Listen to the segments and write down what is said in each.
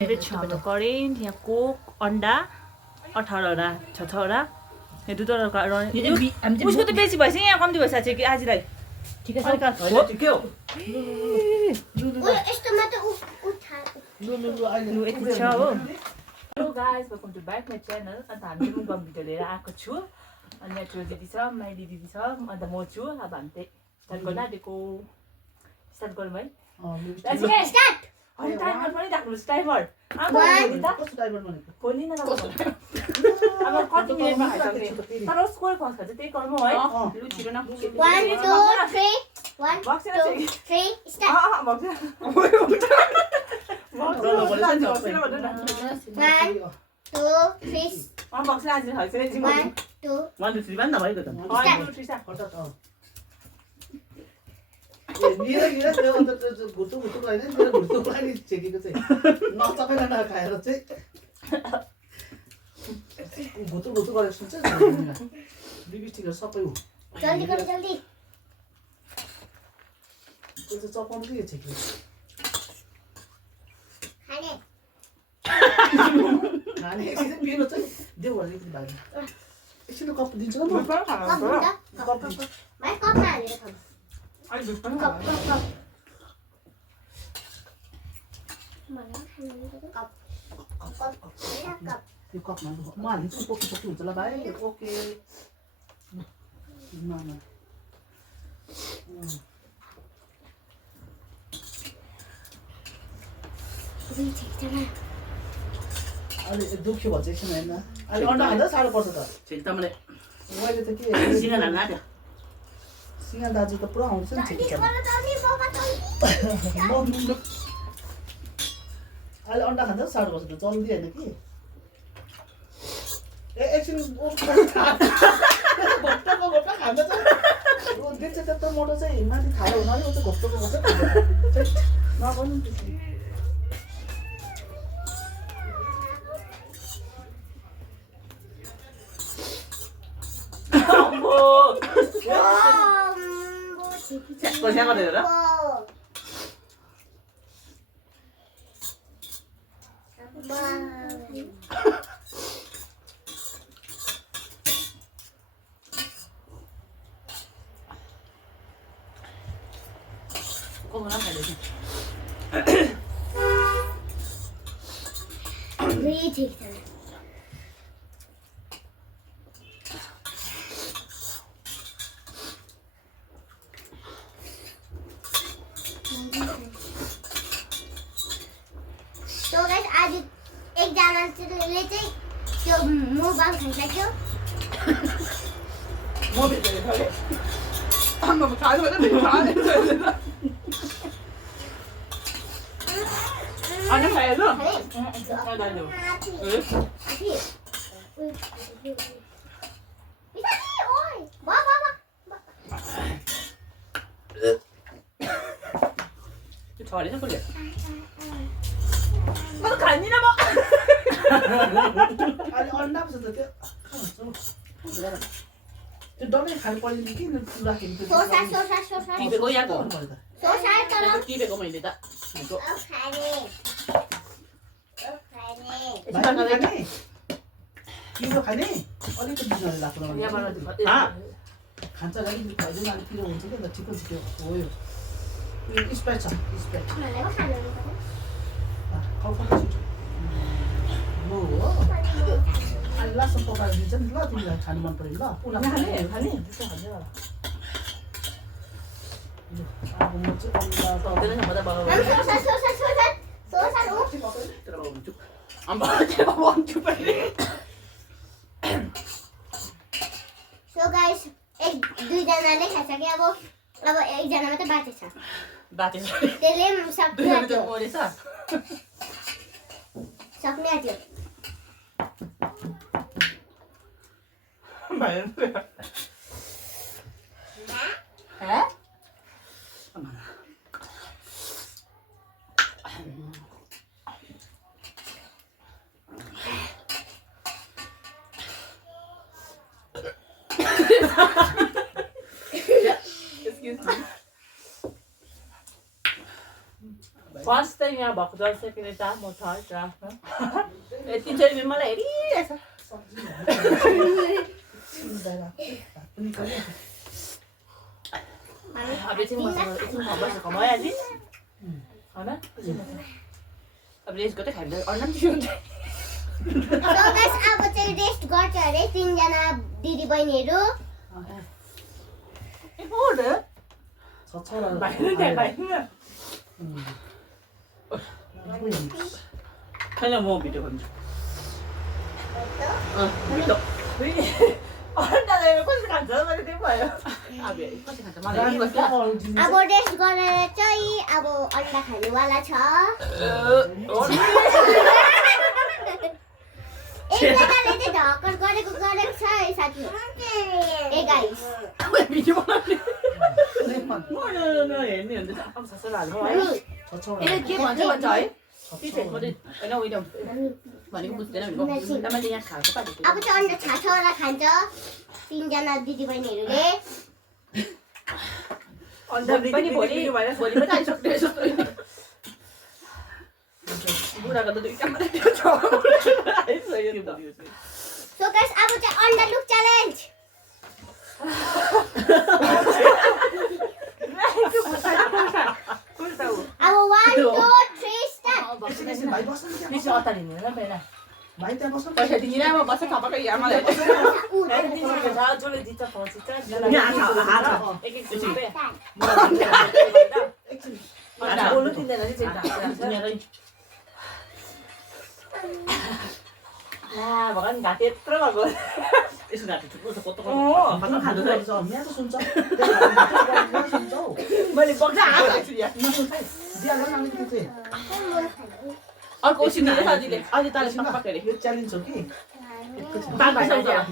हाम्रो करेन्ट यहाँ कोक अन्डा 18वटा 6वटा दुधवटा उसको त बेसी भएछ यहाँ कम्ती भइसकेको छ कि आजलाई ठिकै छ ठिकै हो यति छ हो hello guys welcome to back my channel अन्त हामी मुगम भिडियो लिएर आएको छु अनि यहाँ ठुलो दिदी छ माइली दिदी छ अन्त म छु अब हामी चाहिँ स्टार्ट गर्न आँटेको स्टार्ट गरौँ है अनि टाइमर पनि राख्नुहोस् टाइमर भोलि न अब कति मिनटमा खाइसक्ने तर स्कोर फर्स्ट चाहिँ त्यही गर्नु है लु छिटो न एकछिन कप दिन्छु ल यो कपमा म हालिदिन्छु पोकी पोकी हुन्छ ल भाइ ओके अहिले दुख्यो भन्छ एकछिन होइन अहिले अन्डा खाँदा साह्रो पर्छ त मैले त के सिंह दाजु त पुरा आउँछ नि अहिले अन्डा खाँदा साह्रो पर्छ त जल्दी होइन कि एकछिन घोप्टाको घोप्टा खाँदा चाहिँ दिन्छ त्यत्रो मोटो चाहिँ माथि खायो हुनाले ऊ चाहिँ घोप्टाको घोप्टा नगर्नु पैसा गरेर आज एकजनाले चाहिँ त्यो मोबाइल खाइसक्यो अन्डा पो छ त त्यो डल्लै खानु पर्दैन कि राखेको मैले त पिरो खाने अलिकति बिजनले लाग्छ खान्छ लागि खुवाइदिनु अलिक पिरो हुन्छ कि अन्त ठिक छिटो हो यो स्प्राइट छ स्प्राइट हो अनि लास्टमा पकाएर दिन्छ नि ल तिमीलाई खानु मन पऱ्यो ल So guys, दुईजनाले खाइसक्यो अब एकजना मात्रै बाँचेछ त्यसले सक्ने आँट्यो भाइ वास्तेमा भएको जल सेकेर जा म छ यति चाहिँ मलाई हेरिरहेछ अब चाहिँ मसँग एकछिन बसेको भइहाल्यो होइन अब रेस्ट गर्दै खान्छ अन्डा पनि चिसो हुन्छ So guys, अब चाहिँ रेस्ट गर्छ अरे तीनजना दिदी बहिनीहरू छछरा छैन म भिडियो भन्छु अन्डालाई कसरी खान्छ मैले त्यही भयो अब कसरी खान्छ मलाई अब रेस्ट गरेर चाहिँ अब अन्डा खानेवाला छ एकजनाले चाहिँ ढक्कन गरेको छ है साथीहरू ए गाइस भिडियो बनाउने हेर्ने हुन्छ आफू ससुर हाल्नु है यसले के भन्छ है होइन होइन भनेको बुझ्दैन भनेको मैले यहाँ खाएको अब चाहिँ अन्डा छाछावाला खान्छ तीनजना दिदी बहिनीहरूले पनि भोलि पनि आइसक्ने बुढाको त दुईटा मात्रै छ सो गाइस अब चाहिँ अन्डा लुक च्यालेन्ज अब 1 2 3 स्टार्ट भाइ बस्नु नि निस अतालिनु होइन पहिला भाइ त्यहाँ बस्नु पैसा दिँदैन म बस्छ थपक्कै यहाँ मलाई जसले जित्छ पाउँछ एक रुपियाँ बोल्नु दिँदैन भगवान् घाँटी यत्रो भएको यसो घाँटी थुप्रो छ कत्तो यहाँ त सुन्छ सुन्छ हौ मैले बग्दा अर्को उसिन साथीले अहिले ताले सक्पाक अरे यो च्यालेन्ज हो कि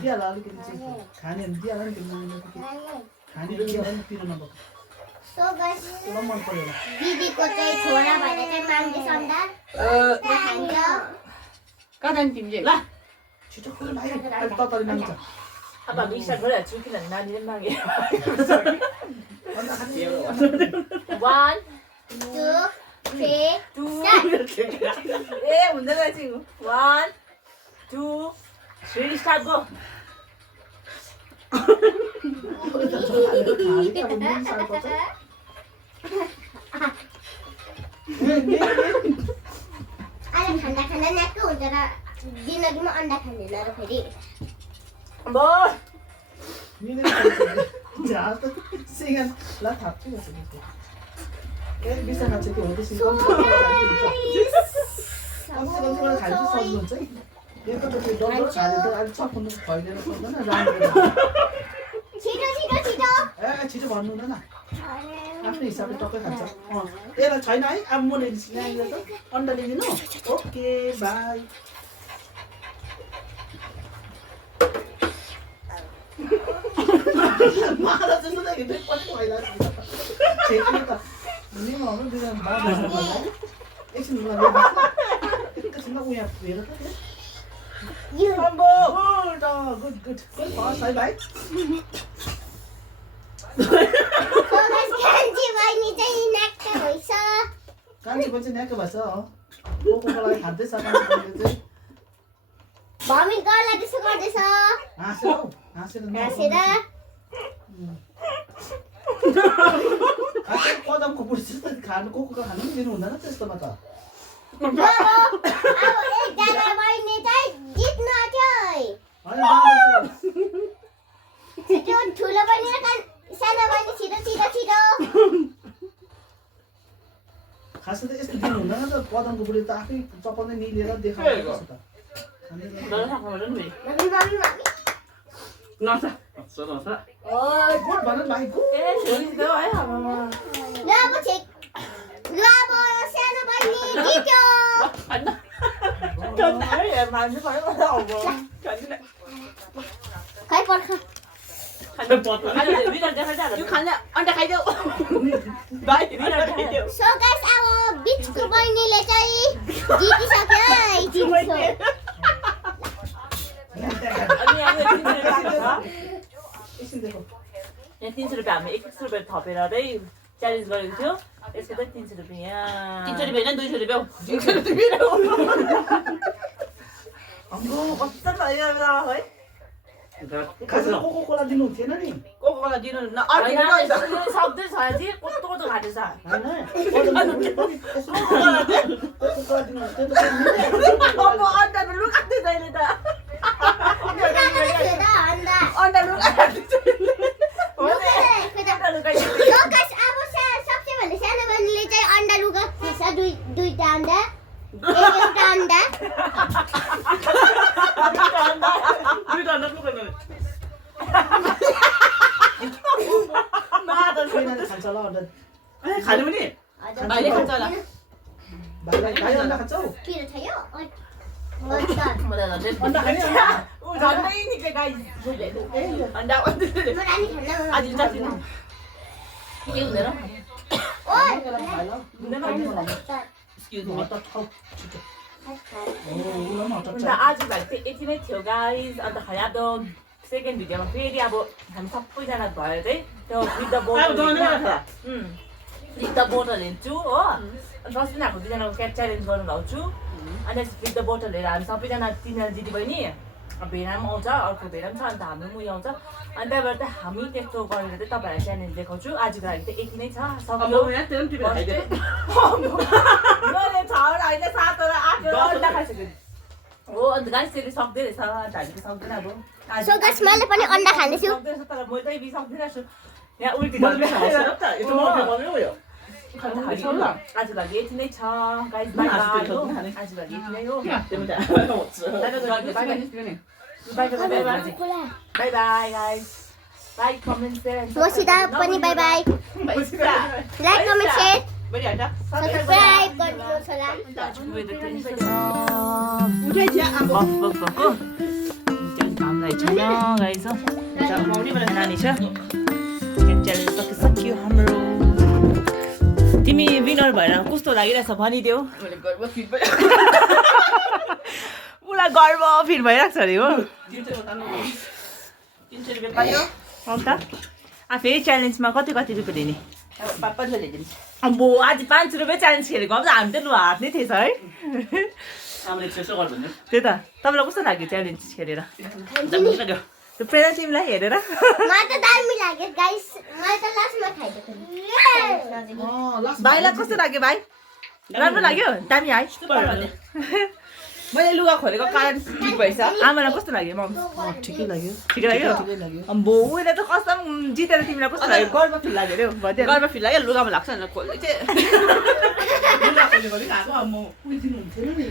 दिइहाल अलिकति चाहिँ खाने दिइहाल नि खाने पिरो नभएको सो गाइस मलाई मन पर्यो दिदीको चाहिँ छोरा भएर चाहिँ माग्दैछ अन्डा खान्छ कहाँ जाने तिमी चाहिँ ल छिटो भाइ ततारी माग्छ अब हामी स्टार्ट गरिहाल्छौँ किनभने नानीले मागे 1 2 3 2 स्टार्ट ए हुँदैन चाहिँ 1 2 3 स्टार्ट गो अहिले खाँदा खाँदा न्याक्क हुन्छ र दिनमा अन्डा खाँदैन र फेरि म सिँगन ल थाप्छु ए बिसा खान्छ कि हो त्यसरी कम्ती खाएर चाहिँ सक्नुहुन्छ है यो त त्यो डल्लो खाएर त अहिले चप्पनु फैलिएर सक्दैन राम्रो छिटो छिटो छिटो ए छिटो भन्नु हुँदैन आफ्नो हिसाबले टक्कै खान्छ यसलाई छैन है अब म यहाँनिर त अन्डा ल्याइदिनु ओके बाई माला जस्तो त हिँड्दै पनि भइरहेको छ निमाउनु दिँदैन एकछिन एकछिन उयो हेर त गुड गुड फर्स्ट है भाइ कान्छी बहिनी चाहिँ न्याक्क भइछ कान्छी बहिनी चाहिँ न्याक्क भएछ कोको लागि खाँदैछ कान्छी बहिनीले चाहिँ भमिट गर्ला त्यसो गर्दैछ हाँसेर हौ हाँसेर कदमको बुढी जस्तो खानु कोको खानु पनि दिनु हुँदैन त्यस्तोमा त अब एकजना बहिनी चाहिँ जित्नु आँट्यो छिटो ठुलो बहिनी र सानो बहिनी छिटो छिटो छिटो खासै त यस्तो दिनु हुँदैन त कदमको बुढी त आफै चपाउँदै निलेर देखाउँछ त गुड भन भाइ गुड ल अब सानो बहिनी जित्यो खै पर्ख सो गाइस अब बिचको बहिनीले चाहिँ जितिसक्यो है जित्छ एकछिन देखो यहाँ 300 रुपियाँ हामी 100 रुपियाँ थपेर चाहिँ च्यालेन्ज गरेको थियो यसको त 300 रुपियाँ 300 रुपियाँ होइन 200 रुपियाँ हो 200 रुपियाँ हो अम्बो कस्तो भयो है खाजा कोकोकोला दिनु थिएन नि कोकोकोला दिनु न होइन, अर्को यसले सक्दै छ अझै कस्तो कस्तो खाँदैछ कोकोकोला दिनु त्यो त अब अन्डा त लुकाउँदै छैन त अन्डा लुकाउँदै लोकस अब सबसे भन्दा सानो बहिनीले चाहिँ अन्डा लुगाएको थिएछ दुईटा अन्डा एउटा अन्डा खान्छ होला अन्डा खानु पनि भाइले खान्छ होला भाइ अन्डा खान्छौ पिरो छ यो अन्डा खाने ऊ झन्डै निक्ले गाइस अन्डा आज जातिन के हुँदैन एक्सक्युज मी अन्त आज भाइ चाहिँ यति नै थियो गाइज अन्त अब सेकेन्ड भिडियोमा फेरि अब हामी सबैजना भएर चाहिँ त्यो विथ द बोटल हेर्छु हो अनि दसजनाको दुईजनाको क्याट च्यालेन्ज गर्नु लाउँछु अनि विथ द बोटल हेरेर हामी सबैजना 3जना दिदीबहिनी भेना पनि आउँछ अर्को भेना पनि छ अन्त हाम्रो पनि उयो आउँछ अनि त्यहाँबाट चाहिँ हामी त्यस्तो गरेर चाहिँ तपाईँहरूलाई च्यालेन्ज देखाउँछु आजको लागि चाहिँ यति नै छ सक्यो हो अन्त गाइस त्यसले सक्दै रहेछ अन्त हामी त सक्दैन अब सो गाइस मैले पनि अन्डा खानेछु सक्दैन तर म चाहिँ सक्दिनँ छु यहाँ उल्टी आजको लागि यति नै छ गाइस बाई बाई हो आजको लागि यति नै हो by by guys like comment share मसित पनि by by like comment share subscribe गरिदिनुहोस् होला नानी छ च्यालेन्ज सकियो हाम्रो तिमी विनर भएर कस्तो लागिरहेछ भनिदेऊ उसलाई गर्व फिल भइरहेको छ अरे हो 300 रुपियाँ पायो अन्त फेरि च्यालेन्जमा कति रुपियाँ दिने 500 ल्याइदिन्छ अम्बो आज 500 रुपियाँ च्यालेन्ज खेलेको अब हामी त लु हार्ने थिएछ है हामीले यसो गर्नु त्यही त तपाईँलाई कस्तो लाग्यो च्यालेन्ज खेलेर त्यो प्रेरणा तिमीलाई हेरेर मलाई त दामी लाग्यो गाइस मलाई त लास्टमा खाइदिएको भाइलाई कस्तो लाग्यो भाइ राम्रो लाग्यो दामी है मैले लुगा खोलेको कारण ठिक भएछ आमालाई कस्तो लाग्यो मम ठिकै लाग्यो ठिकै लाग्यो अम्बो उहिले त कसम जितेर तिमीलाई कस्तो लाग्यो गर्व फिल लाग्यो अरे भइदियो गर्व फिल लाग्यो लुगामा लाग्छ भनेर खोल्दै चाहिँ लुगा खोल्यो भने खाएको म उयो दिनुहुन्थेन नि